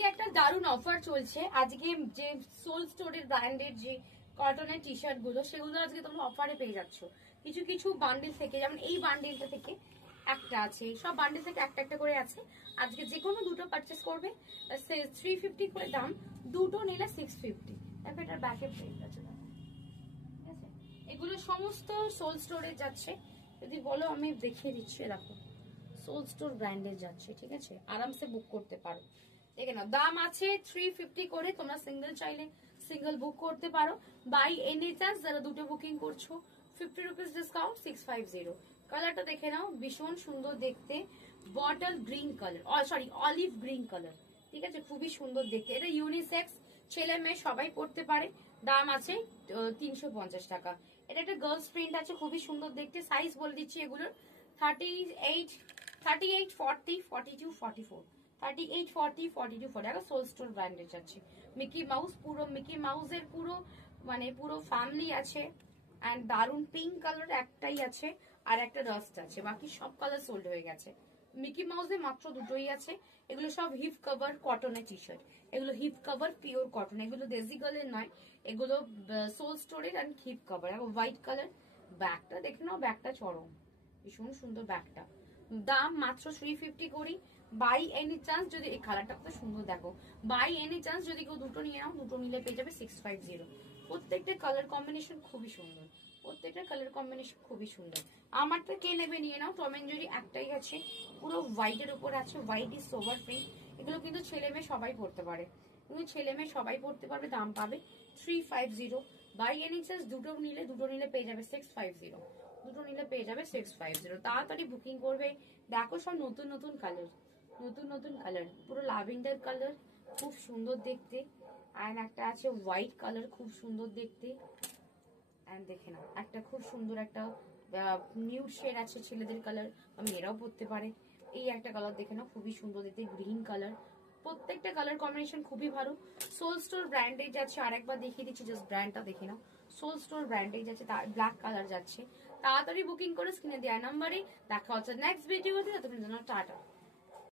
একটা দারুণ অফার চলছে আজকে, যে সোল স্টোরের ব্র্যান্ডের যে কটনের টি শার্ট গুলো সেগুলো আজকে তোমরা অফারে পেয়ে যাচ্ছ। কিছু কিছু বান্ডিল থেকে, যেমন এই বান্ডিলটা থেকে একটা আছে, সব বান্ডিল থেকে একটা একটা করে আছে। আজকে যে কোনো দুটো পারচেস করবে 350 করে দাম, দুটো নিলে 650। তারপর এটার ব্যাকের প্রিন্ট আছে, ঠিক আছে। এগুলো সমস্ত সোল স্টোরে যাচ্ছে। যদি বলো আমি দেখিয়ে দিচ্ছি, দেখো সোল স্টোর ব্র্যান্ডের যাচ্ছে, ঠিক আছে। আরামসে বুক করতে পারো। দেখে নাও, দাম আছে 350 করে। তোমরা সিঙ্গেল চাইলে সিঙ্গেল বুক করতে পারো। বাই এনি চান্স যারা দুটো বুকিং করছো 50 রুপিস ডিসকাউন্ট 650। কালারটা দেখে নাও, ভীষণ সুন্দর দেখতে, bottle green colour, sorry olive green colour, ঠিক আছে। খুবই সুন্দর দেখতে, এটা ইউনিসেক্স, ছেলে মেয়ে সবাই পড়তে পারে। দাম আছে 350 টাকা। এটা একটা গার্লস প্রিন্ট আছে, খুবই সুন্দর দেখতে। সাইজ বলে দিচ্ছি এগুলোর 38, 38, 40, 42, 44, 38, 40, 42, 40। সোল স্টোর ব্র্যান্ডের যাচ্ছে। মিকি মাউস, পুরো মিকি মাউসের পুরো মানে পুরো ফ্যামিলি আছে। এন্ড দারুন পিঙ্ক কালার একটাই আছে, আর একটা রাস্ট আছে, বাকি সব কালার সোল্ড হয়ে গেছে। মিকি মাউসে মাত্র দুটোই আছে। এগুলো সব হিপ কভার কটনের টি শার্ট, এগুলো হিপ কভার পিওর কটন, এগুলো দেশি গার্লের নয়, এগুলো সোল স্টোরের and hip cover. White colour ব্যাগটা দেখে নাও, ব্যাগটা চরম, ভীষণ সুন্দর ব্যাগটা। দাম মাত্র 350 করি। বাই এনি চান্স যদি, এই কালারটা কত সুন্দর দেখো, বাই এনি চান্স যদি কেউ দুটো নিয়ে নাও, দুটো নিলে পেয়ে যাবে 650। প্রত্যেকটা কালার কম্বিনেশন খুবই সুন্দর, প্রত্যেকটা কালার কম্বিনেশন খুবই সুন্দর। আমারটা কে নেবে নিয়ে নাও। টম এন্ড জেরি একটাই আছে, পুরো হোয়াইটের উপর আছে, হোয়াইট ইজ সোভার প্রিন্ট। এগুলো কিন্তু ছেলে মেয়ে সবাই পড়তে পারে, কিন্তু ছেলে মেয়ে সবাই পড়তে পারবে। দাম পাবে 350। বাই এনি চান্স দুটো নিলে পেয়ে যাবে 650, দুটো নিলে পেয়ে যাবে 650। তাড়াতাড়ি বুকিং করবে। দেখো সব নতুন নতুন কালার, নতুন নতুন কালার, পুরো ল্যাভেন্ডার কালার খুব সুন্দর দেখতে। আর একটা আছে হোয়াইট কালার, খুব সুন্দর দেখতে। এন্ড দেখে নাও, একটা খুব সুন্দর একটা নিউড শেড আছে, ছেলেদের কালার, মেয়েরাও পরতে পারে। এই একটা কালার দেখে নাও, খুবই সুন্দর দেখতে, গ্রিন কালার। প্রত্যেকটা কালার কম্বিনেশন খুবই ভালো। সোল স্টোর ব্র্যান্ডেজ যাচ্ছে, আরেকবার দেখিয়ে দিচ্ছি, জাস্ট ব্র্যান্ডটা দেখে নাও। সোল স্টোর ব্র্যান্ডেজ যাচ্ছে, ব্ল্যাক কালার যাচ্ছে। তাড়াতাড়ি বুকিং করে স্ক্রিনে দেওয়া নাম্বারে দেখা হচ্ছে নেক্সট ভিডিওতে। ততক্ষণ জন্য টাটা।